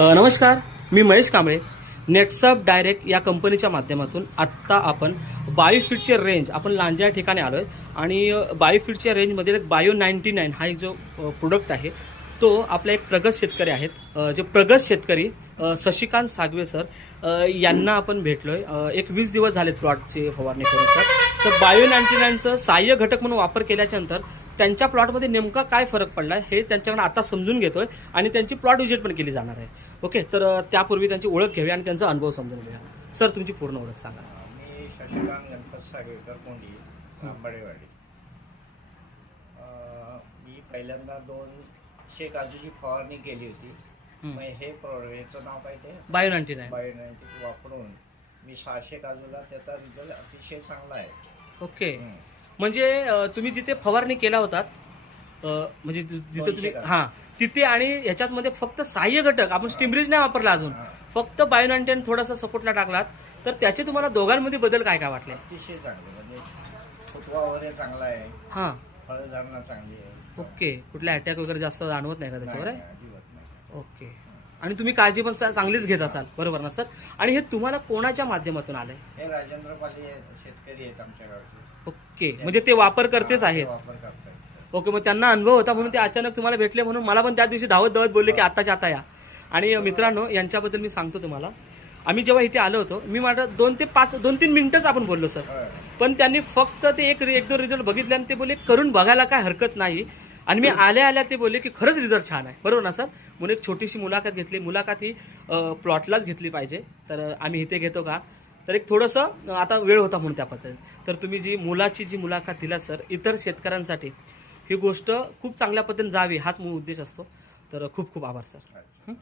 नमस्कार, मी महेश कांबळे. नेटसप डायरेक्ट या कंपनीच्या माध्यमातून आत्ता आपण 22 फीटचे रेंज आपण लांजा या ठिकाणी आलो आहे आणि 22 फीटच्या रेंजमध्ये बायो 99 हा एक जो प्रोडक्ट आहे तो आपले एक प्रगत शेतकरी आहेत. जे प्रगत शेतकरी शशिकांत सागवे सर यांना आपण भेटलोय. एक 20 दिवस झालेत प्लॉटचे फवारणी करून सर. तर बायो 99चं सहाय्य घटक म्हणून वापर केल्याच्या नंतर त्यांच्या प्लॉटमध्ये नेमका काय फरक पडला हे त्यांच्याकडे आता समजून घेतोय आणि त्यांची प्लॉट विजिट पण केली जाणार आहे. ओके, तर त्यापूर्वी त्यांची ओळख घ्यावी आणि त्यांचा अनुभव समजून घ्या. सर, तुमची पूर्ण ओळख सांगा. मी शशिकांत गणपत सागवेकर कोंडी, आंबाडेवाडी. मी पहिल्यांदा 200 काजूची फवारणी केली होती. मग हे याचं नाव काय ते बायो 99 वापरून मी 600 काजूला त्याचा रिझल्ट अतिशय चांगला आहे. ओके, म्हणजे तुम्ही जिथे फवारणी केला होतात म्हणजे जिथे तुम्ही तिथे आणि ह्याच्यामध्ये फक्त सहाय्य घटक आपण स्टिमरीज नाही वापरला अजून, फक्त बायो 99 थोडासा सपोर्टला टाकलात तर त्याचे तुम्हाला दोघांमध्ये बदल काय काय वाटले? अतिशय चांगले, म्हणजे फुटवा वगैरे चांगला आहे, फळधारणा चांगली आहे. ओके, कुठला अटॅक वगैरे जास्त जाणवत नाही का त्याच्यावर? अजिबात नाही. ओके, आणि तुम्ही काळजी पण चांगलीच घेत असाल, बरोबर ना सर? आणि हे तुम्हाला कोणाच्या माध्यमातून आलंय? हे राजेंद्र पाले शेतकरी आहेत आमच्या गावचे. ओके, म्हणजे ते वापरकर्तेच आहेत. वापर करतात. ओके, मग त्यांना अनुभव होता म्हणून ते अचानक तुम्हाला भेटले, म्हणून मला पण त्या दिवशी धावत धावत बोलले की आताच्या आता या. आणि मित्रांनो, यांच्याबद्दल मी सांगतो तुम्हाला. आम्ही जेव्हा इथे आलो होतो, मी माझं 2-3 मिनिटच आपण बोललो सर, पण त्यांनी फक्त ते एक दोन रिझल्ट बघितले आणि ते बोलले करून बघायला काय हरकत नाही. आणि मी आल्या ते बोलले की खरंच रिझल्ट छान आहे, बरोबर ना सर? म्हणून एक छोटीशी मुलाखत घेतली. मुलाखत ही प्लॉटलाच घेतली पाहिजे. तर आम्ही इथे घेतो का, तर एक थोडंसं आता वेळ होता म्हणून त्या पद्धतीने. तर तुम्ही जी मुलाखत दिला सर, इतर शेतकऱ्यांसाठी ही गोष्ट खूप चांगल्या पद्धतीने जावी हाच मूळ उद्देश असतो. तर खूप खूप आभार सर.